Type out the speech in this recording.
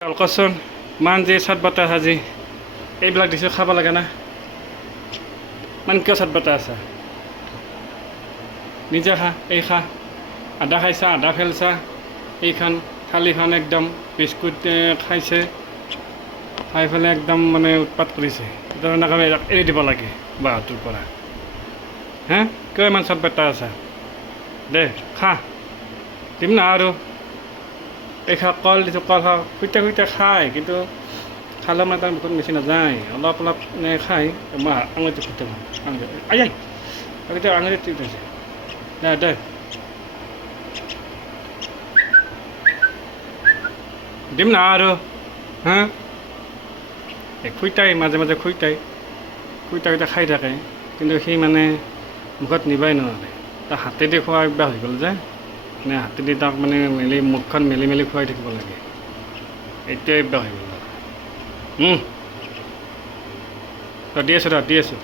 কচোন মান যে চাট বাটা আজি এইবিলাক দিছোঁ খাব লাগে না মান কিয় চাট বাটা আছা নিজে খা এই খা আধা খাইছা আধা ফেলছা এইখান থালিখন একদম বিস্কুট খাইছে খাই পেলাই একদম মানে উৎপাত কৰিছে এনেকৈ এৰি দিব লাগে বাহঁটোৰ পৰা হে কিয় ইমান চাট বাটা আছা দে খা দিম না আৰু এই খা কল দিছোঁ কল খা খুইতে খুইতে খায় কিন্তু খালেও মানে তাৰ মুখত বেছি নাযায় অলপ অলপ খাই মই আঙুলিটো খুইতে আঙুলি আই আই এতিয়া আঙুলিত উঠিছে দে দে দিম না আৰু হা খুইতাই মাজে মাজে খুইতাই খুইটা খাই থাকে কিন্তু সি মানে মুখত নিবাই নোৱাৰে তাৰ হাতেদি খোৱা অভ্যাস হৈ গ'ল যে মানে হাতেদি তাক মানে মেলি মুখখন মেলি মেলি খুৱাই থাকিব লাগে এইটোৱে অভ্যাস হৈ গ'ল দি আছোঁ